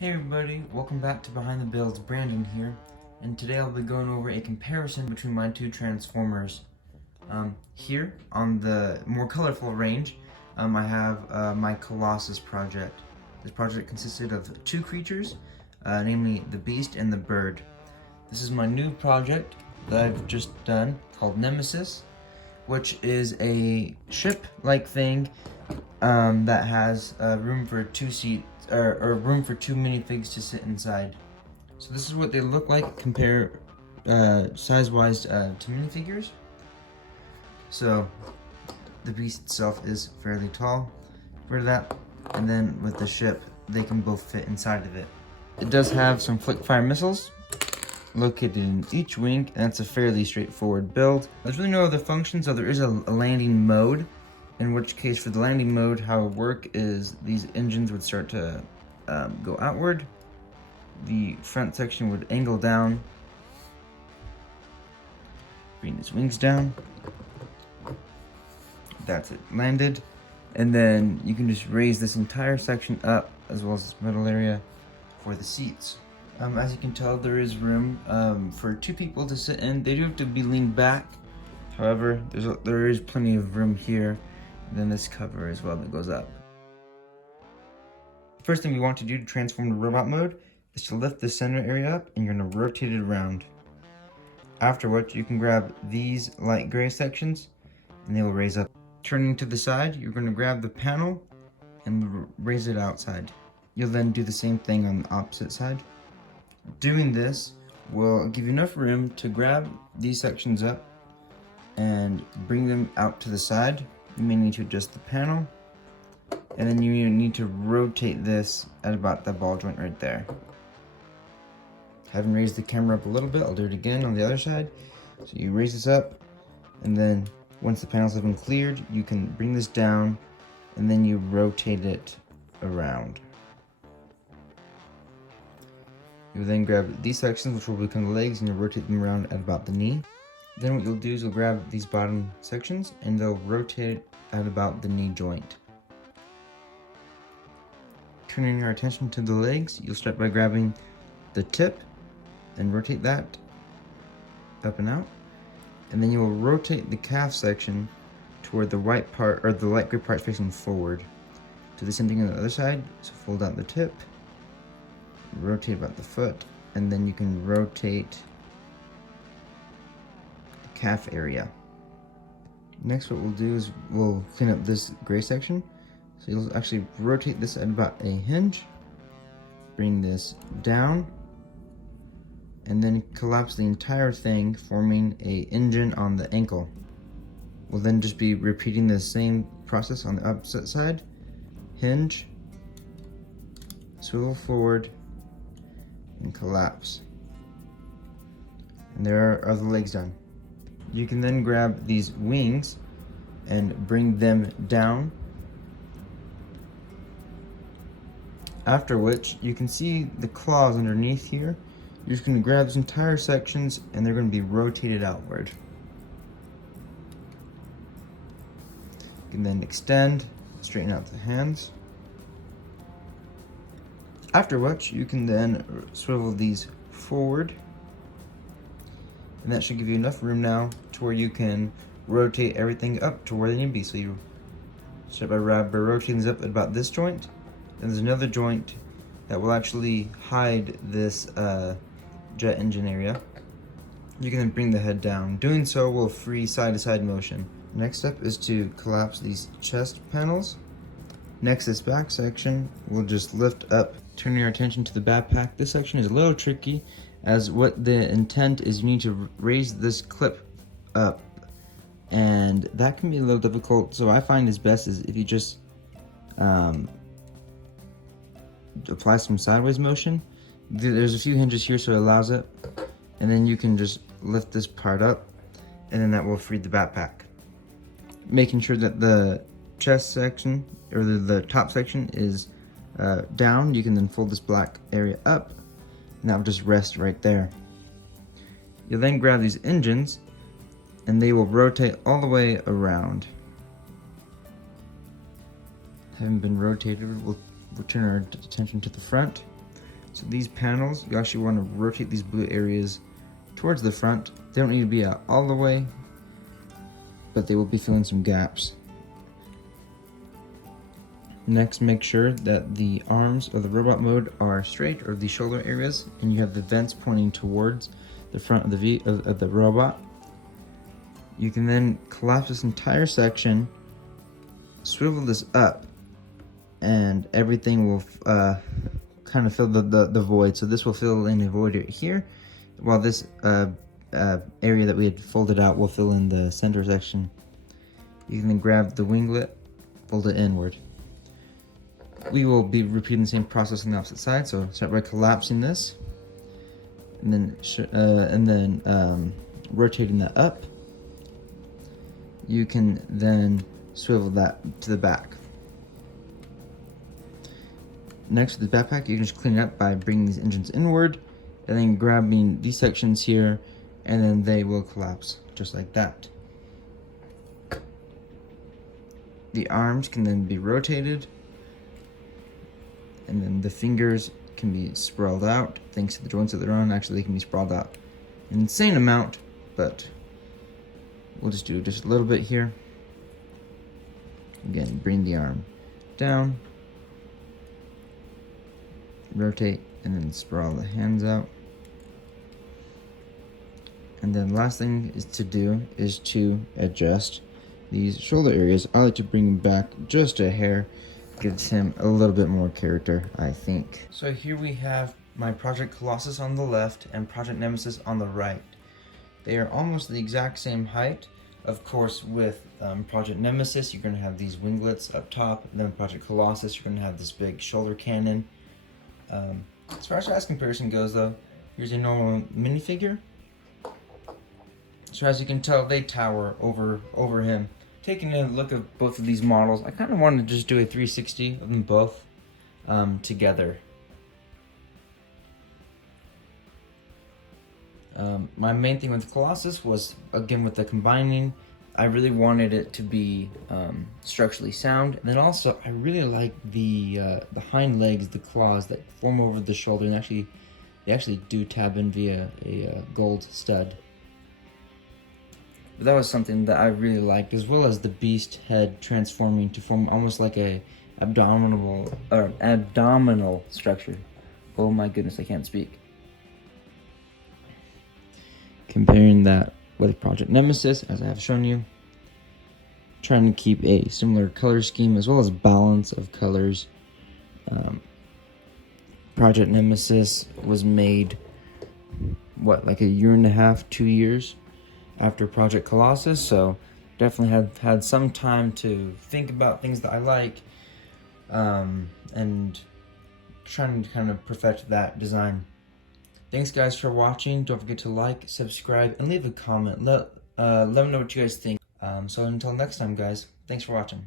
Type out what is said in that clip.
Hey everybody, welcome back to Behind the Builds. Brandon here, and today I'll be going over a comparison between my two Transformers. Here, on the more colorful range, I have my Colossus project. This project consisted of two creatures, namely the Beast and the Bird. This is my new project that I've just done, called Nemesis, which is a ship-like thing that has room for two seats, or room for two minifigs to sit inside. So this is what they look like compare size-wise to minifigures. So the Beast itself is fairly tall for that, and then with the ship, they can both fit inside of it. It does have some flick-fire missiles located in each wing, and it's a fairly straightforward build. There's really no other functions, so there is a landing mode, in which case for the landing mode, how it would work is these engines would start to go outward. The front section would angle down, bring its wings down. That's it, landed. And then you can just raise this entire section up, as well as this middle area for the seats. As you can tell, there is room for two people to sit in. They do have to be leaned back. However, there is plenty of room here. And then this cover as well that goes up. First thing we want to do to transform to robot mode is to lift the center area up, and you're going to rotate it around. After which, you can grab these light gray sections and they will raise up. Turning to the side, you're going to grab the panel and raise it outside. You'll then do the same thing on the opposite side. Doing this will give you enough room to grab these sections up and bring them out to the side. You may need to adjust the panel, and then you need to rotate this at about the ball joint right there. Having raised the camera up a little bit, I'll do it again on the other side. So you raise this up, and then once the panels have been cleared, you can bring this down, and then you rotate it around. You'll then grab these sections, which will become the legs, and you'll rotate them around at about the knee. Then what you'll do is you'll grab these bottom sections, and they'll rotate at about the knee joint. Turning your attention to the legs, you'll start by grabbing the tip and rotate that up and out. And then you will rotate the calf section toward the white part, or the light gray part facing forward. Do the same thing on the other side. So fold out the tip, rotate about the foot, and then you can rotate the calf area. Next, what we'll do is we'll clean up this gray section. So you'll actually rotate this at about a hinge, bring this down, and then collapse the entire thing, forming a engine on the ankle. We'll then just be repeating the same process on the opposite side. Hinge, swivel forward, and collapse. And there are the legs done. You can then grab these wings and bring them down. After which, you can see the claws underneath here. You're just going to grab these entire sections, and they're going to be rotated outward. You can then extend, straighten out the hands. After which, you can then swivel these forward. And that should give you enough room now to where you can rotate everything up to where they need to be. So you start by rotating these up at about this joint. And there's another joint that will actually hide this jet engine area. You can then bring the head down. Doing so will free side-to-side motion. Next step is to collapse these chest panels. Next, this back section will just lift up. Turning our attention to the backpack, this section is a little tricky, as what the intent is you need to raise this clip up, and that can be a little difficult. So I find it's best is if you just apply some sideways motion. There's a few hinges here, so it allows it, and then you can just lift this part up, and then that will free the backpack. Making sure that the chest section, or the top section is down, you can then fold this black area up, and that will just rest right there. You'll then grab these engines, and they will rotate all the way around. Having been rotated, we'll turn our attention to the front. So these panels, you actually want to rotate these blue areas towards the front. They don't need to be out all the way, but they will be filling some gaps. Next, make sure that the arms of the robot mode are straight, or the shoulder areas, and you have the vents pointing towards the front of the robot. You can then collapse this entire section, swivel this up, and everything will kind of fill the void. So this will fill in a void right here, while this area that we had folded out will fill in the center section. You can then grab the winglet, fold it inward. We will be repeating the same process on the opposite side. So start by collapsing this, and then rotating that up. You can then swivel that to the back. Next, with the backpack, you can just clean it up by bringing these engines inward, and then grabbing these sections here, and then they will collapse just like that. The arms can then be rotated, and then the fingers can be sprawled out thanks to the joints that they're on. Actually, they can be sprawled out an insane amount, but we'll just do just a little bit here. Again, bring the arm down, rotate, and then sprawl the hands out. And then last thing is to adjust these shoulder areas. I like to bring them back just a hair. Gives him a little bit more character, I think. So here we have my Project Colossus on the left and Project Nemesis on the right. They are almost the exact same height. Of course, with Project Nemesis, you're going to have these winglets up top. And then Project Colossus, you're going to have this big shoulder cannon. As far as size comparison goes, though, here's a normal minifigure. So as you can tell, they tower over him. Taking a look at both of these models, I kind of wanted to just do a 360 of them both together. My main thing with Colossus was, again, with the combining, I really wanted it to be structurally sound. And then also, I really like the hind legs, the claws that form over the shoulder, and they actually do tab in via a gold stud. But that was something that I really liked, as well as the beast head transforming to form almost like a abdominal structure. Oh my goodness, I can't speak. Comparing that with Project Nemesis, as I have shown you, trying to keep a similar color scheme as well as balance of colors. Project Nemesis was made, like a year and a half, 2 years after Project Colossus, so definitely have had some time to think about things that I like, and trying to kind of perfect that design. Thanks guys for watching. Don't forget to like, subscribe, and leave a comment. Let me know what you guys think. So until next time guys, thanks for watching.